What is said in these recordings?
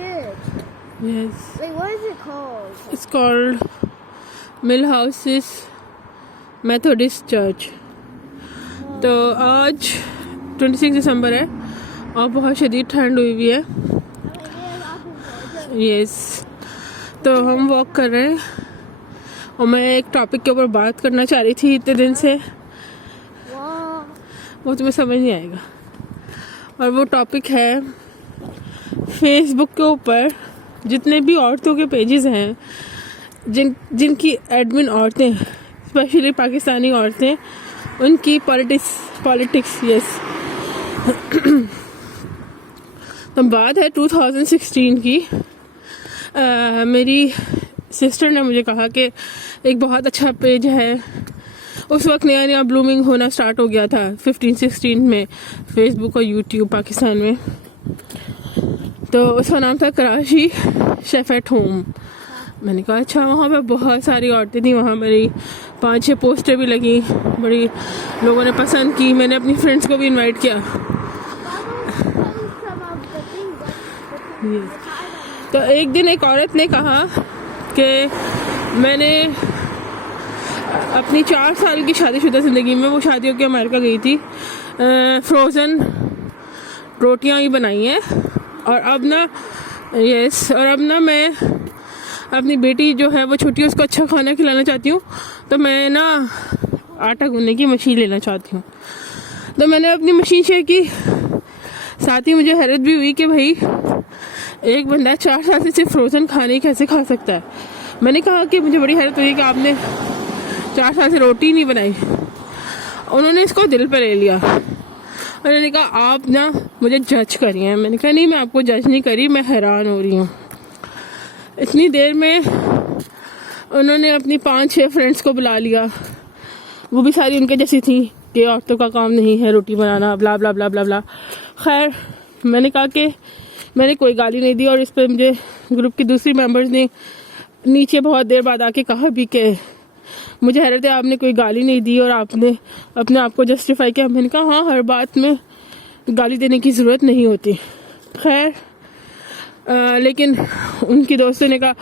church. Yes. Wait, what is it called? It's called Millhouses Methodist Church. तो आज 26 दिसंबर है और बहुत शदीद ठंड हुई हुई है. यस. तो हम वॉक कर रहे हैं और मैं एक टॉपिक के ऊपर बात करना चाह रही थी इतने दिन से. वो तुम्हें समझ नहीं आएगा. और वो टॉपिक है फेसबुक के ऊपर जितने भी औरतों के पेजेस हैं जिनकी एडमिन औरतें, स्पेशली पाकिस्तानी औरतें, उनकी पॉलिटिक्स. यस. तो बात है 2016 की. मेरी सिस्टर ने मुझे कहा कि एक बहुत अच्छा पेज है. उस वक्त नया नया ब्लूमिंग होना स्टार्ट हो गया था 15-16 में फेसबुक और यूट्यूब पाकिस्तान में. तो उसका नाम था कराची शेफ एट होम. मैंने कहा अच्छा. वहाँ पे बहुत सारी औरतें थी. वहाँ मेरी 5-6 पोस्टर भी लगी. बड़ी लोगों ने पसंद की. मैंने अपनी फ्रेंड्स को भी इनवाइट किया. तो एक दिन एक औरत ने कहा कि मैंने अपनी 4 साल की शादीशुदा ज़िंदगी में, वो शादी होकर अमेरिका गई थी, फ्रोज़न रोटियां ही बनाई हैं. और अब ना मैं अपनी बेटी जो है वो छोटी है, उसको अच्छा खाना खिलाना चाहती हूँ. तो मैं ना आटा गूंदने की मशीन लेना चाहती हूँ. तो मैंने अपनी मशीन शेयर की. साथ ही मुझे हैरत भी हुई कि भाई एक बंदा 4 साल से सिर्फ फ्रोज़न खाने कैसे खा सकता है. मैंने कहा कि मुझे बड़ी हैरत हुई कि आपने 4 साल से रोटी नहीं बनाई. उन्होंने इसको दिल पर ले लिया. उन्होंने कहा आप ना मुझे जज कर रही हैं. मैंने कहा नहीं, मैं आपको जज नहीं करी, मैं हैरान हो रही हूँ. इतनी देर में उन्होंने अपनी 5-6 फ्रेंड्स को बुला लिया. वो भी सारी उनके जैसी थी कि औरतों का काम नहीं है रोटी बनाना, ब्ला ब्ला ब्ला ब्ला ब्ला. खैर, मैंने कहा कि मैंने कोई गाली नहीं दी. और इस पर मुझे ग्रुप की दूसरी मेंबर्स ने नीचे बहुत देर बाद आके कहा भी कि मुझे हैरत है आपने कोई गाली नहीं दी और आपने अपने आप को जस्टिफाई किया. मैंने कहा हाँ, हर बात में गाली देने की ज़रूरत नहीं होती. खैर, लेकिन उनकी दोस्तों ने कहा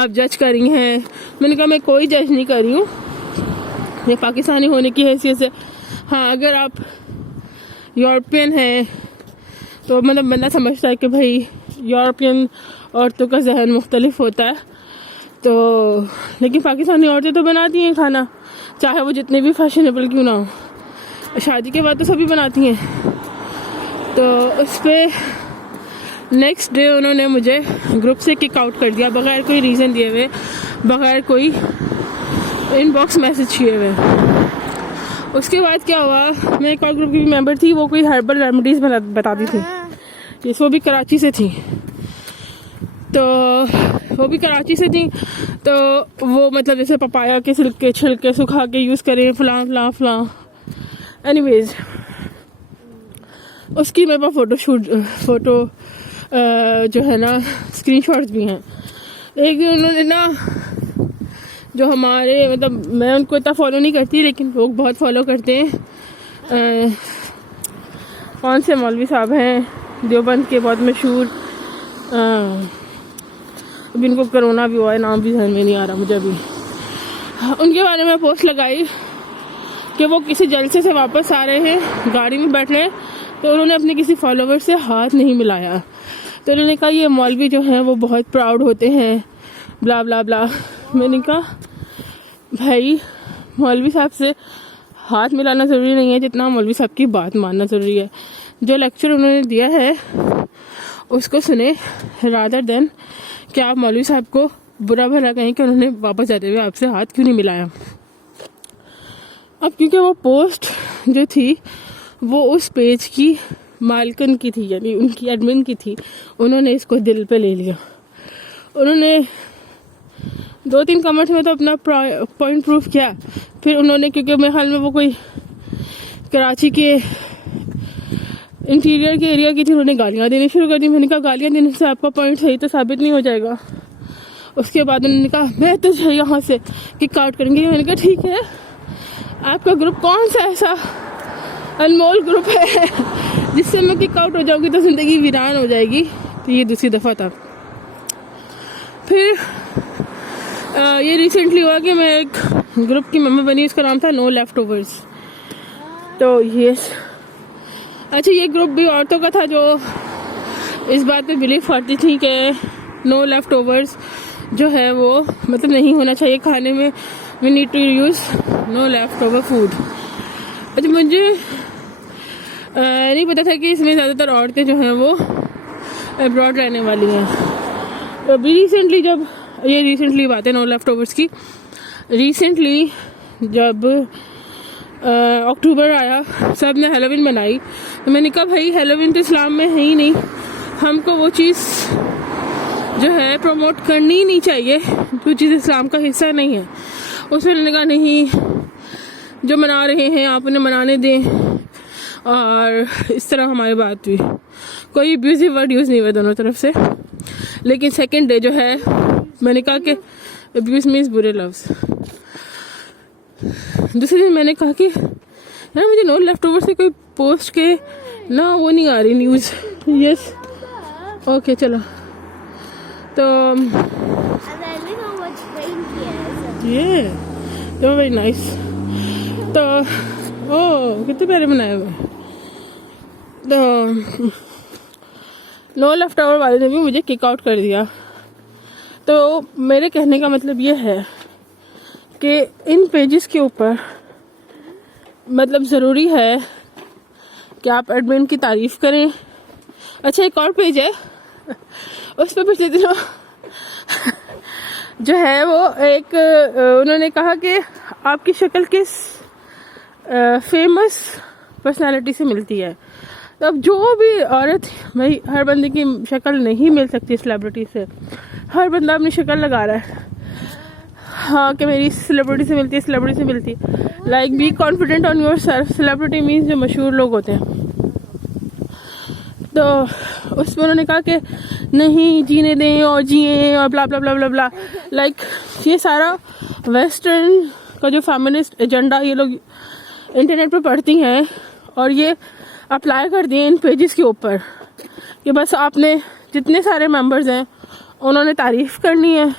आप जज कर रही हैं. मैंने कहा मैं कोई जज नहीं कर रही हूँ, ये पाकिस्तानी होने की हैसियत से. हाँ, अगर आप यूरोपियन हैं तो मतलब बंदा समझता है कि भाई यूरोपियन औरतों का जहन मुख्तलिफ होता है. तो लेकिन पाकिस्तानी औरतें तो बनाती हैं खाना, चाहे वो जितने भी फैशनेबल क्यों ना हो. शादी के बाद तो सभी बनाती हैं. तो उस पर नेक्स्ट डे उन्होंने मुझे ग्रुप से किक आउट कर दिया बगैर कोई रीज़न दिए हुए, बगैर कोई इनबॉक्स मैसेज किए हुए. उसके बाद क्या हुआ, मैं एक और ग्रुप की मेंबर थी, वो कोई हर्बल रेमेडीज़ बताती थी. जिस वो भी कराची से थी. तो वो मतलब जैसे पपाया के छिलके सुखा के यूज़ करें, फलां. एनीवेज, उसकी मेरे पास फ़ोटो जो है ना स्क्रीनशॉट्स भी हैं. एक दिन उन्होंने ना, जो हमारे मतलब मैं उनको इतना फॉलो नहीं करती लेकिन लोग बहुत फॉलो करते हैं, कौन से मौलवी साहब हैं देवबंद के, बहुत मशहूर. अभी इनको कोरोना भी हुआ है, नाम भी ध्यान में नहीं आ रहा मुझे अभी. उनके बारे में पोस्ट लगाई कि वो किसी जलसे से वापस आ रहे हैं, गाड़ी में बैठ रहे हैं, तो उन्होंने अपने किसी फॉलोवर से हाथ नहीं मिलाया. तो उन्होंने कहा ये मौलवी जो हैं वो बहुत प्राउड होते हैं, ब्ला ब्ला ब्ला. मैंने कहा भाई मौलवी साहब से हाथ मिलाना ज़रूरी नहीं है जितना मौलवी साहब की बात मानना ज़रूरी है. जो लेक्चर उन्होंने दिया है उसको सुने, रादर देन कि आप मौलवी साहब को बुरा भला कहें कि उन्होंने वापस जाते हुए आपसे हाथ क्यों नहीं मिलाया. अब क्योंकि वो पोस्ट जो थी वो उस पेज की मालकन की थी, यानी उनकी एडमिन की थी, उन्होंने इसको दिल पे ले लिया. उन्होंने 2-3 कमेंट्स में तो अपना पॉइंट प्रूफ किया. फिर उन्होंने, क्योंकि मेरे ख्याल में वो कोई कराची के इंटीरियर के एरिया की थी, उन्होंने गालियाँ देनी शुरू कर दी. मैंने कहा गालियाँ देने से आपका पॉइंट सही तो साबित नहीं हो जाएगा. उसके बाद उन्होंने कहा मैं तो यहाँ से किक आउट करेंगे. मैंने कहा ठीक है, आपका ग्रुप कौन सा ऐसा अनमोल ग्रुप है जिससे मैं किक आउट हो जाऊँगी तो ज़िंदगी वीरान हो जाएगी. तो ये दूसरी दफ़ा था. फिर ये रिसेंटली हुआ कि मैं एक ग्रुप की मेंबर बनी, उसका नाम था नो लेफ्ट ओवर्स। तो ये अच्छा, ये ग्रुप भी औरतों का था जो इस बात पे बिलीव करती थी कि नो लेफ्ट ओवर्स जो है वो मतलब नहीं होना चाहिए खाने में, we need to use no leftover food. अच्छा, मुझे नहीं पता था कि इसमें ज़्यादातर औरतें जो हैं वो अब्रॉड रहने वाली हैं। अभी रिसेंटली जब ये रिसेंटली बात है नो लेफ्ट ओवर्स की, रिसेंटली जब अक्टूबर आया, सब ने हेलोविन मनाई, तो मैंने कहा भाई हेलोविन तो इस्लाम में है ही नहीं, हमको वो चीज़ जो है प्रमोट करनी ही नहीं चाहिए, वो चीज़ इस्लाम का हिस्सा नहीं है। उसमें मैंने कहा नहीं, जो मना रहे हैं आप उन्हें मनाने दें, और इस तरह हमारी बात हुई। कोई अब्यूजिव वर्ड यूज़ नहीं हुआ दोनों तरफ से। लेकिन सेकंड डे जो है मैंने कहा कि अब्यूज मीन्स बुरे लफ्ज़। दूसरे दिन मैंने कहा कि यार मुझे नो लेफ्ट ओवर से कोई पोस्ट के ना वो नहीं आ रही न्यूज़। यस ओके चलो, तो ये तो वेरी नाइस। तो ओह कितने प्यारे बनाए हुए। तो नो लेफ्ट ओवर वाले ने भी मुझे किक आउट कर दिया। तो मेरे कहने का मतलब ये है कि इन पेजेस के ऊपर मतलब ज़रूरी है कि आप एडमिन की तारीफ़ करें। अच्छा, एक और पेज है, उस पर पिछले दिनों जो है वो एक उन्होंने कहा कि आपकी शक्ल किस फेमस पर्सनालिटी से मिलती है। तो अब जो भी औरत, भाई हर बंदे की शक्ल नहीं मिल सकती सेलिब्रिटी से, हर बंदा अपनी शक्ल लगा रहा है हाँ कि मेरी सेलिब्रिटी से मिलती है, सेलिब्रिटी से मिलती है। Like be confident on your self. Celebrity means जो मशहूर लोग होते हैं। तो उस पर उन्होंने कहा कि नहीं जीने दें और जिए और ब्ला ब्ला ब्ला ब्ला ब्ला। लाइक ये सारा वेस्टर्न का जो फेमिनिस्ट एजेंडा ये लोग इंटरनेट पे पढ़ती हैं और ये अप्लाई कर दिए इन पेजेस के ऊपर कि बस आपने जितने सारे मेंबर्स हैं उन्होंने तारीफ़ करनी है,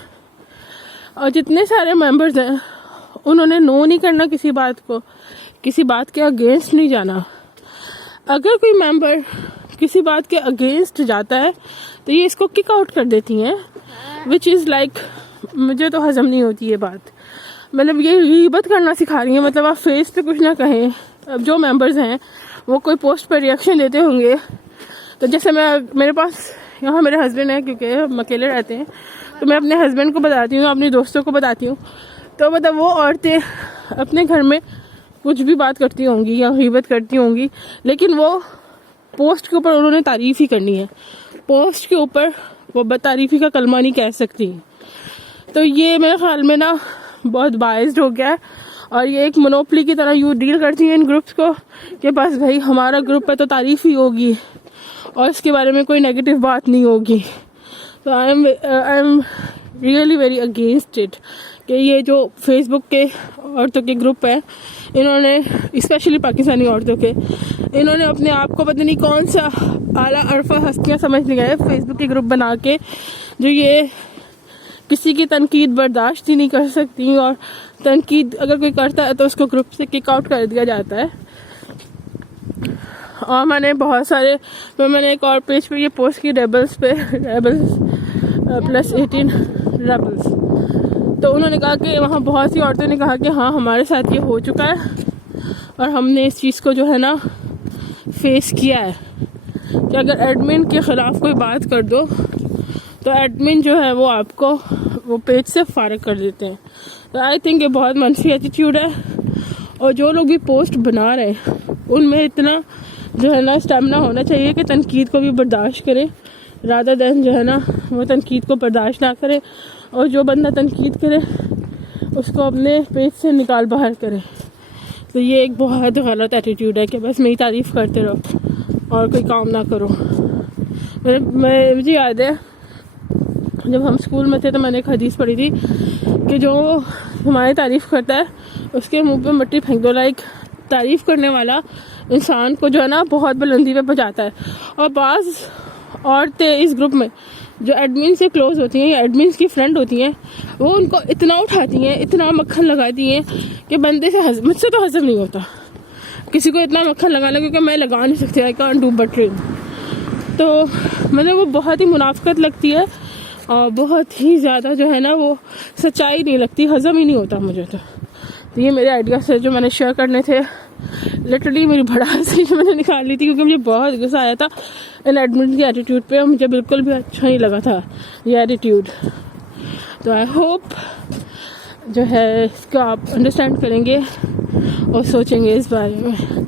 और जितने सारे मेंबर्स हैं उन्होंने नो नहीं करना किसी बात को, किसी बात के अगेंस्ट नहीं जाना। अगर कोई मेंबर किसी बात के अगेंस्ट जाता है तो ये इसको किक आउट कर देती हैं, विच इज़ लाइक मुझे तो हजम नहीं होती ये बात। मतलब ये गीबत करना सिखा रही है। मतलब आप फेस पे कुछ ना कहें, अब जो मेंबर्स हैं वो कोई पोस्ट पर रिएक्शन देते होंगे, तो जैसे मेरे पास यहाँ मेरे हस्बैंड है, क्योंकि हम अकेले रहते हैं, तो मैं अपने हस्बैंड को बताती हूँ, अपने दोस्तों को बताती हूँ। तो मतलब वो औरतें अपने घर में कुछ भी बात करती होंगी या गीबत करती होंगी, लेकिन वो पोस्ट के ऊपर उन्होंने तारीफ़ ही करनी है। पोस्ट के ऊपर वो तारीफ़ी का कलमा नहीं कह सकती। तो ये मेरे ख्याल में ना बहुत बाइस्ड हो गया है, और ये एक मोनोपली की तरह यूँ डील करती हैं इन ग्रुप्स को कि बस भाई हमारा ग्रुप है तो तारीफ़ ही होगी और इसके बारे में कोई नेगेटिव बात नहीं होगी। तो I am really very against it कि ये जो फेसबुक के औरतों के ग्रुप है, इन्होंने स्पेशली पाकिस्तानी औरतों के, इन्होंने अपने आप को पता नहीं कौन सा आला अरफा हस्तियाँ समझ लिया है फेसबुक के ग्रुप बना के, जो ये किसी की तनकीद बर्दाश्त ही नहीं कर सकती, और तनकीद अगर कोई करता है तो उसको ग्रुप से किक आउट कर दिया जाता है। और मैंने बहुत सारे, तो मैंने एक और पेज पे ये पोस्ट की रेबल्स +18 रेबल्स, तो उन्होंने कहा कि वहाँ बहुत सी औरतों ने कहा कि हाँ हमारे साथ ये हो चुका है और हमने इस चीज़ को जो है ना फेस किया है कि अगर एडमिन के ख़िलाफ़ कोई बात कर दो तो एडमिन जो है वो आपको वो पेज से फारिग कर देते हैं। तो आई थिंक ये बहुत मनफी एटीट्यूड है, और जो लोग भी पोस्ट बना रहे हैं उनमें इतना जो है ना स्टेमिना होना चाहिए कि तनकीद को भी बर्दाश्त करें, रादर देन जो है ना वो तनकीद को बर्दाश्त ना करें, और जो बंदा तनकीद करे उसको अपने पेज से निकाल बाहर करे। तो ये एक बहुत गलत एटीट्यूड है कि बस मेरी तारीफ़ करते रहो और कोई काम ना करो। मुझे याद है जब हम स्कूल में थे तो मैंने एक हदीस पढ़ी थी कि जो हमारी तारीफ़ करता है उसके मुंह पे मिट्टी फेंक दो। लाइक तारीफ़ करने वाला इंसान को जो है ना बहुत बुलंदी पे पहुंचाता है। और बाज़ औरतें इस ग्रुप में जो एडमिन से क्लोज होती हैं या एडमिन की फ्रेंड होती हैं, वो उनको इतना उठाती हैं, इतना मक्खन लगाती हैं कि बंदे से मुझसे तो हजम नहीं होता किसी को इतना मक्खन लगा लो, क्योंकि मैं लगा नहीं सकती, आई कांट डू बटरिंग। तो मतलब वो बहुत ही मुनाफिकत लगती है और बहुत ही ज़्यादा जो है ना वो सच्चाई नहीं लगती, हजम ही नहीं होता मुझे। तो ये मेरे आइडियाज़ है जो मैंने शेयर करने थे। लिटरली मेरी भड़ास ही मैंने निकाल ली थी, क्योंकि मुझे बहुत गुस्सा आया था इन एडमिन के एटीट्यूड पे, और मुझे बिल्कुल भी अच्छा नहीं लगा था ये एटीट्यूड। तो आई होप जो है इसका आप अंडरस्टैंड करेंगे और सोचेंगे इस बारे में।